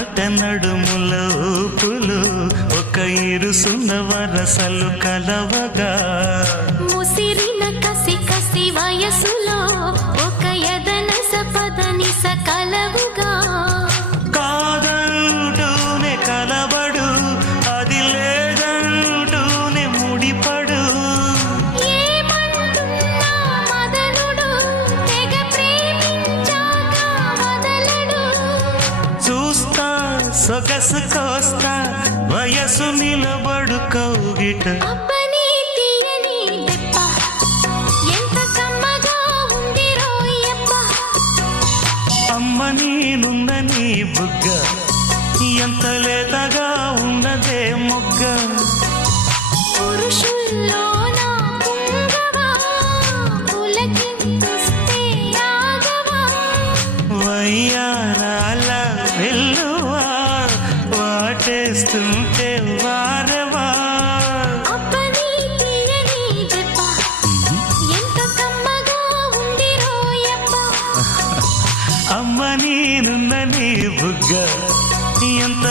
పాట నడుముల ఊపులు ఒక ఇరుసున్న వరసలు కలవగా ముసిరిన కసి కసి వయసులో ఒక యదన సపదని సకలవుగా కాదంటూనే కలబడు అది లేదంటూనే ముడిపడు ఏమంటున్నా మదనుడు తెగ ప్రేమించాక వదలడు చూస్తా సొగసు కోస్తా వయసు నిలబడు కౌగిట అబ్బని తీయని దెబ్బ ఎంత కమ్మగా ఉంది రోయప్ప అమ్మ నేనున్న నీ బుగ్గ ఎంత లేతగా ఉన్నదే మొగ్గ పురుషుల్లో నా పుంగవా పులకింతుస్తే ఆగవా వయ్యారాల వెల్లువా వాటేస్తుంటే వారవా అబ్బని తీయని దెబ్బ ఎంత కమ్మగా ఉంది రోయప్ప అమ్మ నేనున్న నీ బుగ్గ ఎంత